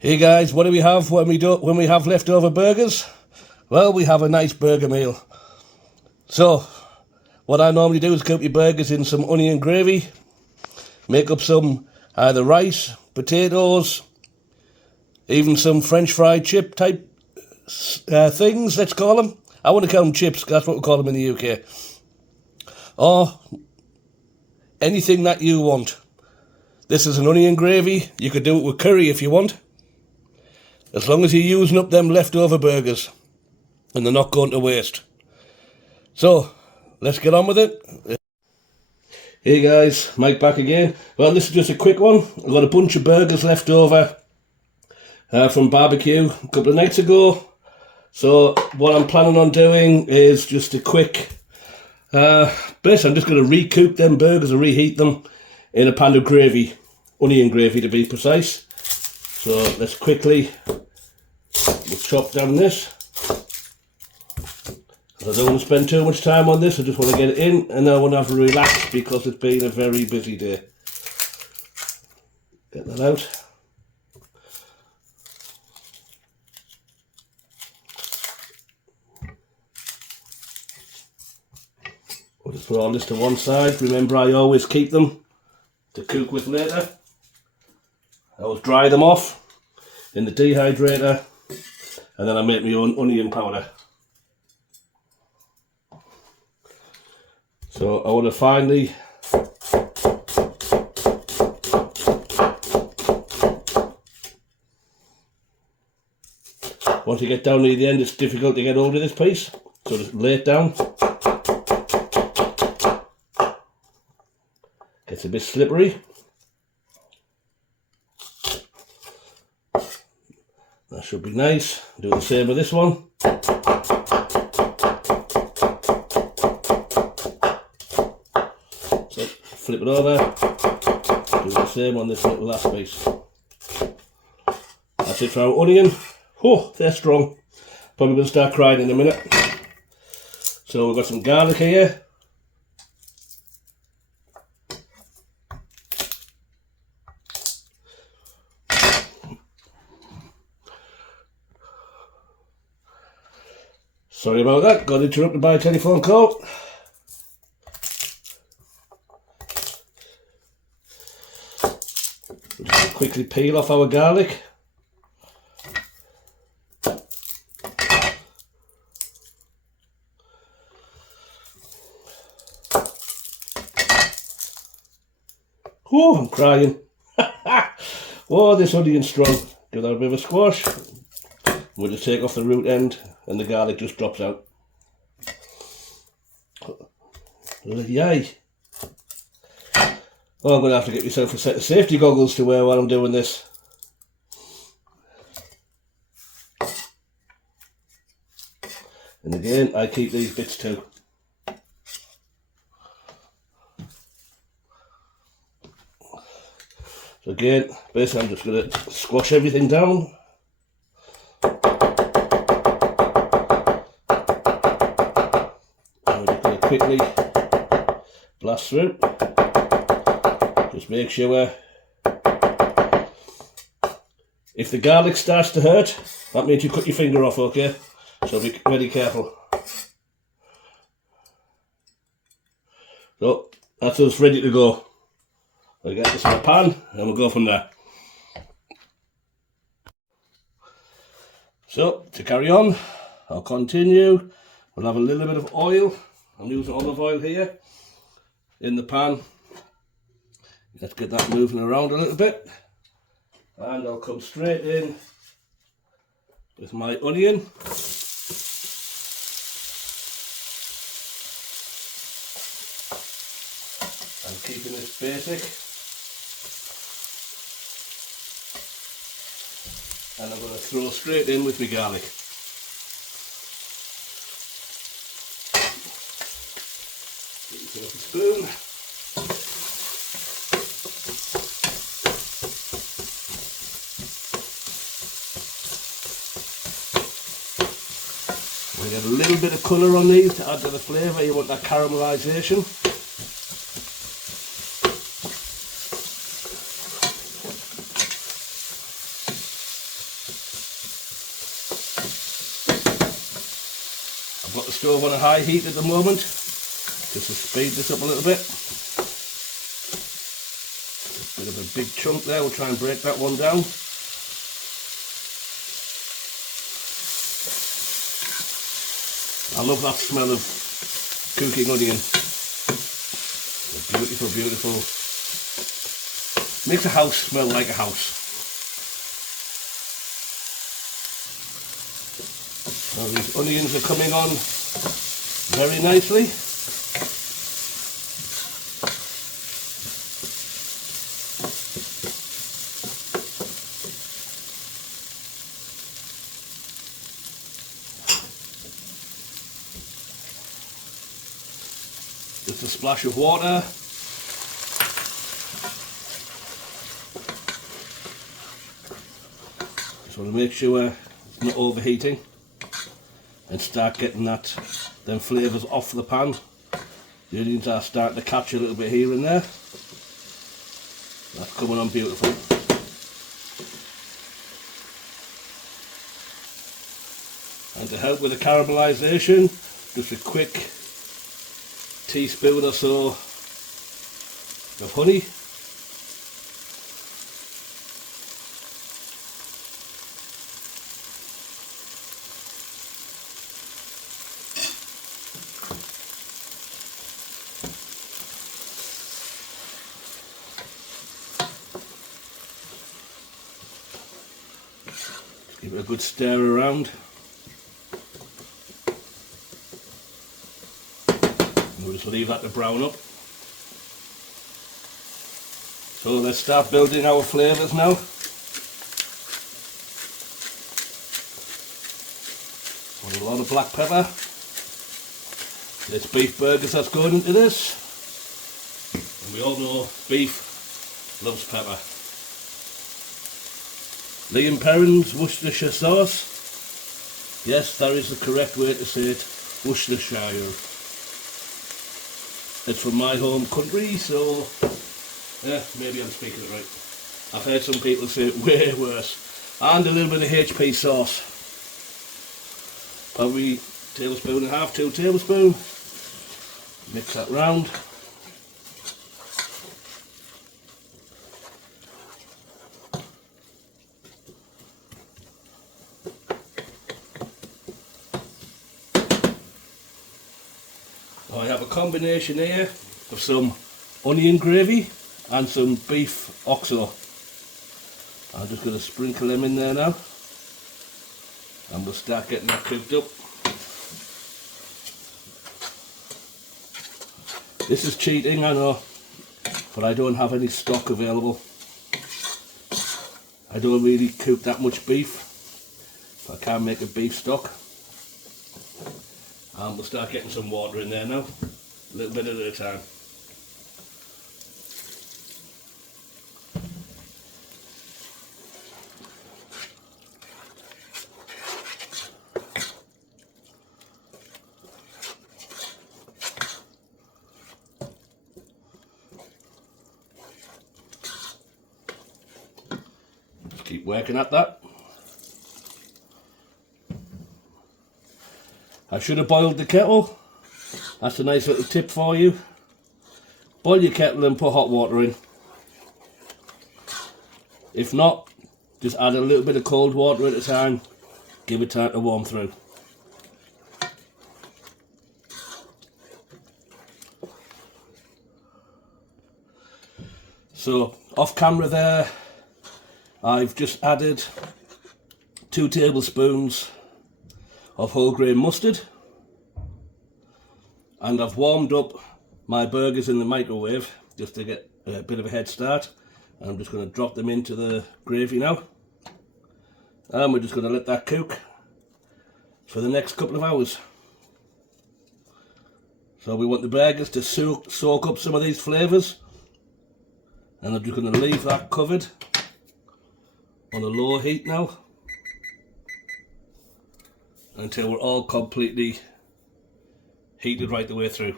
Hey guys, what do we have when we have leftover burgers? Well, we have a nice burger meal. So, what I normally do is cook your burgers in some onion gravy, make up some either rice, potatoes, even some French fry chip type things, let's call them. I want to call them chips, that's what we call them in the UK. Or anything that you want. This is an onion gravy. You could do it with curry if you want. As long as you're using up them leftover burgers and they're not going to waste. So, let's get on with it. Hey guys, Mike back again. Well, this is just a quick one. I've got a bunch of burgers left over from barbecue a couple of nights ago. So, what I'm planning on doing is just a quick... basically, I'm just going to recook them burgers and reheat them in a pan of gravy. Onion gravy to be precise. So, let's quickly... We'll chop down this. I don't want to spend too much time on this, I just want to get it in and I want to have to relax because it's been a very busy day. Get that out. We'll just put all this to one side. Remember, I always keep them to cook with later. I always dry them off in the dehydrator and then I make my own onion powder. So I want to finally once you get down near the end, it's difficult to get hold of this piece, so just lay it down. Gets a bit slippery. That should be nice. Do the same with this one. Flip it over, do the same on this little last piece. That's it for our onion. Oh, they're strong. Probably going to start crying in a minute. So we've got some garlic here. Sorry about that, got interrupted by a telephone call. Quickly peel off our garlic. Oh, I'm crying. Oh, this onion's strong. Give that a bit of a squash. We'll just take off the root end and the garlic just drops out. Yay. Oh, I'm going to have to get myself a set of safety goggles to wear while I'm doing this. And again, I keep these bits too. So again, basically I'm just going to squash everything down. And we're just going to quickly blast through. Just make sure if the garlic starts to hurt, that means you cut your finger off, okay? So be very careful. So that's us ready to go. I'll get this in a pan and we'll go from there. So to carry on, I'll continue. We'll have a little bit of oil. I'm using olive oil here in the pan. Let's get that moving around a little bit. And I'll come straight in with my onion. I'm keeping this basic. And I'm going to throw straight in with my garlic. Take a spoon. We get a little bit of colour on these to add to the flavour. You want that caramelisation. got the stove on a high heat at the moment, just to speed this up a little bit. Bit of a big chunk there, we'll try and break that one down. I love that smell of cooking onion. Beautiful, beautiful. Makes a house smell like a house. So these onions are coming on very nicely. Just a splash of water. Just want to make sure it's not overheating and start getting them flavours off the pan. The onions are starting to catch a little bit here and there. That's coming on beautiful. And to help with the caramelisation, just a quick teaspoon or so of honey. Give it a good stir around. We'll just leave that to brown up. So let's start building our flavours now. Want a lot of black pepper. It's beef burgers that's going into this. And we all know beef loves pepper. Liam Perrin's Worcestershire sauce. Yes, that is the correct way to say it, Worcestershire. It's from my home country, so yeah, maybe I'm speaking it right. I've heard some people say it way worse. And a little bit of HP sauce. Probably tablespoon and a half, 2 tablespoons. Mix that round. I have a combination here of some onion gravy and some beef oxo. I'm just going to sprinkle them in there now and we'll start getting that cooked up. This is cheating, I know, but I don't have any stock available. I don't really cook that much beef, so I can't make a beef stock. And we'll start getting some water in there now, a little bit at a time. Just keep working at that. I should have boiled the kettle. That's a nice little tip for you. Boil your kettle and put hot water in. If not, just add a little bit of cold water at a time. Give it time to warm through. So, off camera there, I've just added 2 tablespoons of whole grain mustard, and I've warmed up my burgers in the microwave just to get a bit of a head start, and I'm just going to drop them into the gravy now, and we're just going to let that cook for the next couple of hours. So we want the burgers to soak up some of these flavours, and I'm just going to leave that covered on a low heat now until we're all completely heated right the way through.